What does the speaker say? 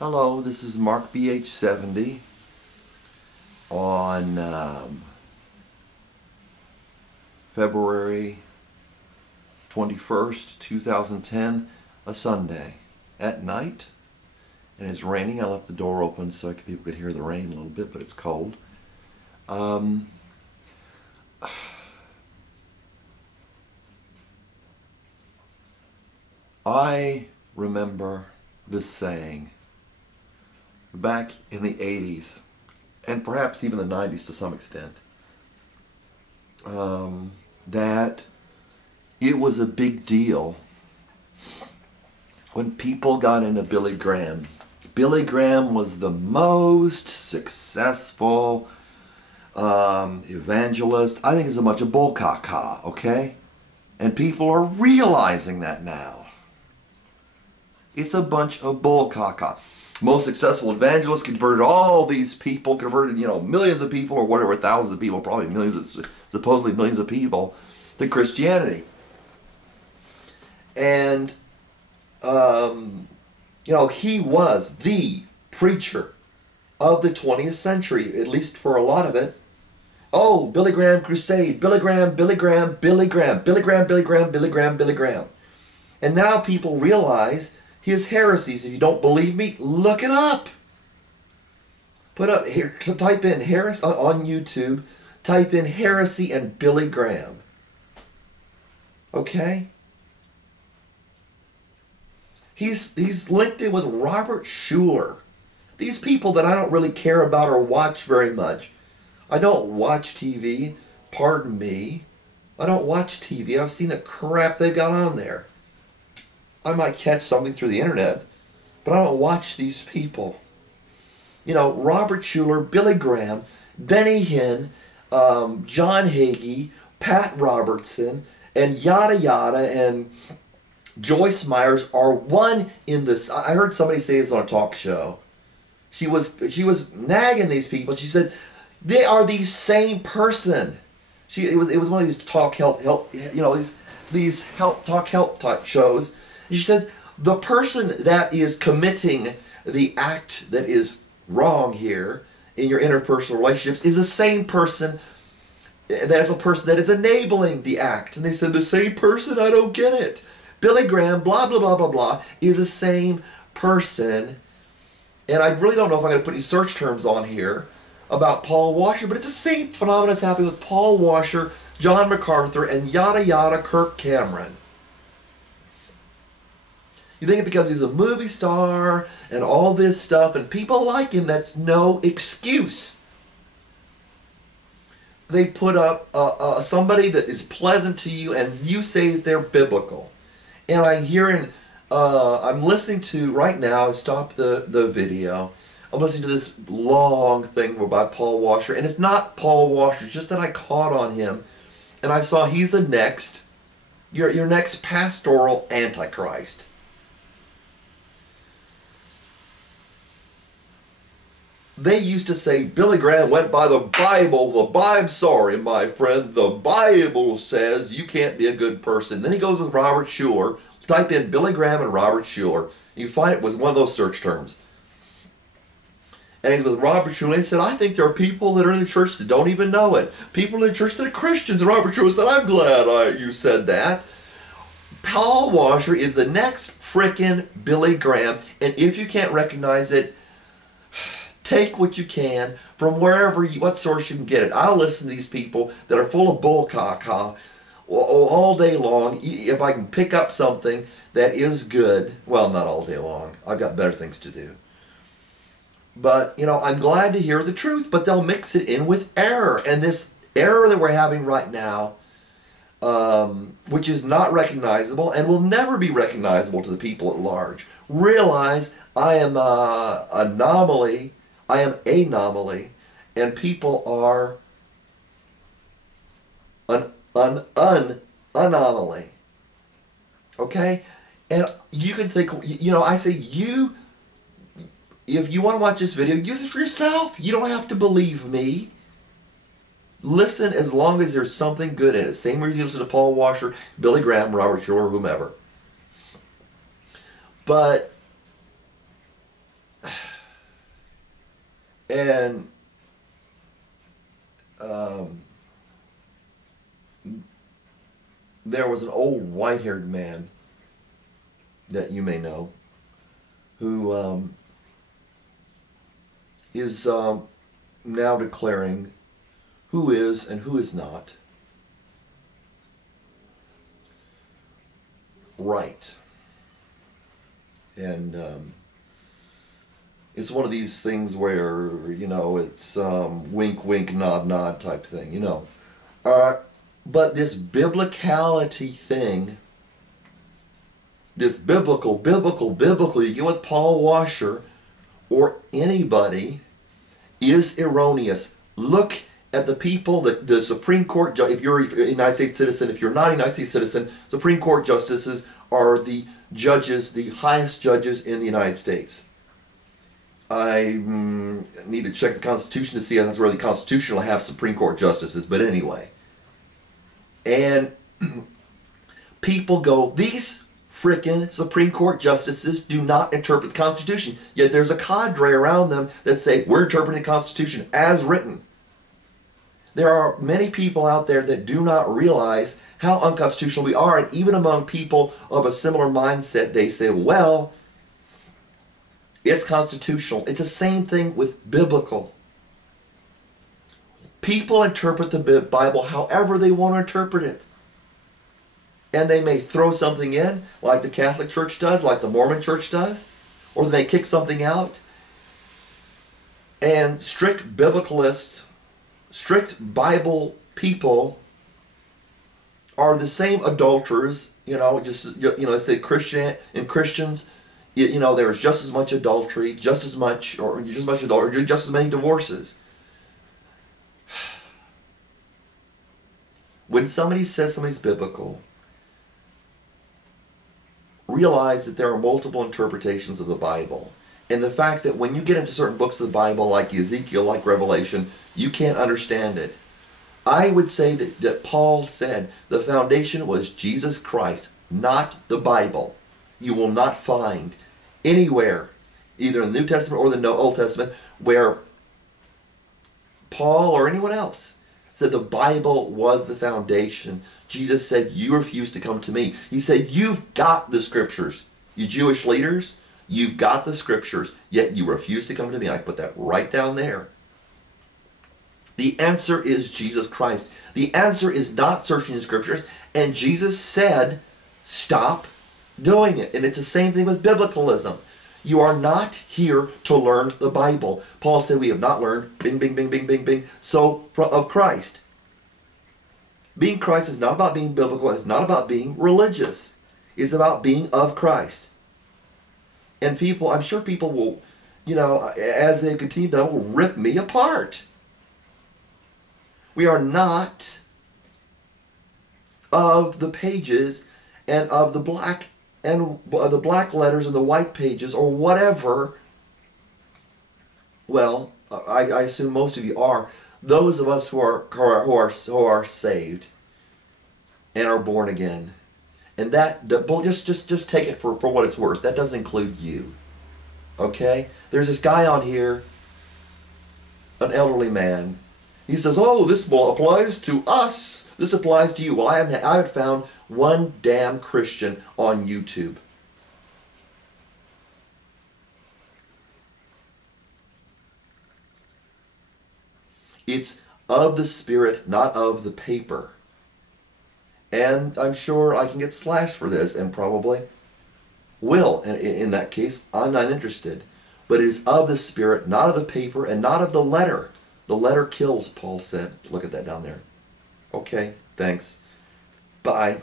Hello, this is Mark BH70 on February 21st, 2010, a Sunday at night, and it's raining. I left the door open so people could hear the rain a little bit, but it's cold. I remember this saying back in the 80s, and perhaps even the 90s to some extent, that it was a big deal when people got into Billy Graham. Billy Graham was the most successful evangelist. I think it's a bunch of bull caca, okay? And people are realizing that now. It's a bunch of bull caca. Most successful evangelists converted all these people, converted, millions of people or whatever, thousands of people, probably millions, supposedly millions of people to Christianity. And, he was the preacher of the 20th century, at least for a lot of it. Oh, Billy Graham crusade, Billy Graham, Billy Graham, Billy Graham, Billy Graham, Billy Graham, Billy Graham, Billy Graham. And now people realize his heresies. If you don't believe me, look it up. Put up here, type in heresy on YouTube, type in heresy and Billy Graham. Okay? He's linked in with Robert Schuller. These people that I don't really care about or watch very much. I don't watch TV. Pardon me. I don't watch TV. I've seen the crap they've got on there. I might catch something through the internet, but I don't watch these people. Robert Schuller, Billy Graham, Benny Hinn, John Hagee, Pat Robertson, and yada yada, and Joyce Meyer are one in this. I heard somebody say this on a talk show. She was nagging these people. She said they are the same person. It was one of these talk health these talk health type shows. She said the person that is committing the act that is wrong here in your interpersonal relationships is the same person that's a person that is enabling the act. And they said the same person, I don't get it. Billy Graham, blah, blah, blah, blah, blah, is the same person. And I really don't know if I'm going to put any search terms on here about Paul Washer, but it's the same phenomenon that's happening with Paul Washer, John MacArthur, and yada yada Kirk Cameron. You think because he's a movie star and all this stuff and people like him, that's no excuse. They put up somebody that is pleasant to you and you say that they're biblical. And I'm listening to, right now, stop the video, I'm listening to this long thing by Paul Washer, and it's not Paul Washer, just that I caught on him, and I saw he's the next, your next pastoral antichrist. They used to say Billy Graham went by the Bible. I'm sorry, my friend. The Bible says you can't be a good person. Then he goes with Robert Schuller. Type in Billy Graham and Robert Schuller. You find it was one of those search terms. And he's with Robert Schuller. He said, I think there are people that are in the church that don't even know it. People in the church that are Christians. And Robert Schuller said, I'm glad you said that. Paul Washer is the next frickin' Billy Graham. And if you can't recognize it, take what you can from what source you can get it. I'll listen to these people that are full of bull caca all day long. If I can pick up something that is good, well, not all day long. I've got better things to do. But, I'm glad to hear the truth, but they'll mix it in with error. And this error that we're having right now, which is not recognizable and will never be recognizable to the people at large, realize I am an anomaly. I am anomaly, and people are an anomaly. Okay? And you can think, I say if you want to watch this video, use it for yourself. You don't have to believe me. Listen as long as there's something good in it. Same reason you listen to Paul Washer, Billy Graham, Robert Schuller, whomever. But And there was an old white-haired man that you may know who is now declaring who is and who is not right. And it's one of these things where, you know, it's wink, wink, nod, nod type thing, you know. But this biblicality thing, this biblical, you get with Paul Washer or anybody, is erroneous. Look at the people, the Supreme Court, if you're a United States citizen, if you're not a United States citizen, Supreme Court justices are the judges, the highest judges in the United States. I need to check the Constitution to see if that's really constitutional to have Supreme Court justices, but anyway. And people go, these frickin' Supreme Court justices do not interpret the Constitution. Yet there's a cadre around them that say, we're interpreting the Constitution as written. There are many people out there that do not realize how unconstitutional we are, and even among people of a similar mindset, they say, well, it's constitutional. It's the same thing with biblical. People interpret the Bible however they want to interpret it. And they may throw something in, like the Catholic Church does, like the Mormon Church does, or they may kick something out. And strict biblicalists, strict Bible people are the same adulterers, you know, just, you know, say Christians, you know, there's just as much adultery, just as much adultery, just as many divorces. When somebody says somebody's biblical, realize that there are multiple interpretations of the Bible. And the fact that when you get into certain books of the Bible, like Ezekiel, like Revelation, you can't understand it. I would say that Paul said the foundation was Jesus Christ, not the Bible. You will not find anywhere, either in the New Testament or the Old Testament, where Paul or anyone else said the Bible was the foundation. Jesus said, you refuse to come to me. He said, you've got the scriptures. You Jewish leaders, you've got the scriptures, yet you refuse to come to me. I put that right down there. The answer is Jesus Christ. The answer is not searching the scriptures. And Jesus said, stop doing it. And it's the same thing with biblicalism. You are not here to learn the Bible. Paul said we have not learned, bing, bing, bing, bing, bing, bing, so of Christ. Being Christ is not about being biblical, and it's not about being religious. It's about being of Christ. And people, I'm sure people will, you know, as they continue to will rip me apart. We are not of the pages and of the black letters and the white pages or whatever. Well, I assume most of you are. Those of us who are saved and are born again, and just take it for what it's worth. That doesn't include you. Okay? There's this guy on here, an elderly man. He says, "Oh, this applies to us. This applies to you." Well, I haven't found one damn Christian on YouTube. It's of the Spirit, not of the paper. And I'm sure I can get slashed for this, and probably will. And in that case, I'm not interested. But it is of the Spirit, not of the paper, and not of the letter. The letter kills, Paul said. Look at that down there. Okay, thanks. Bye.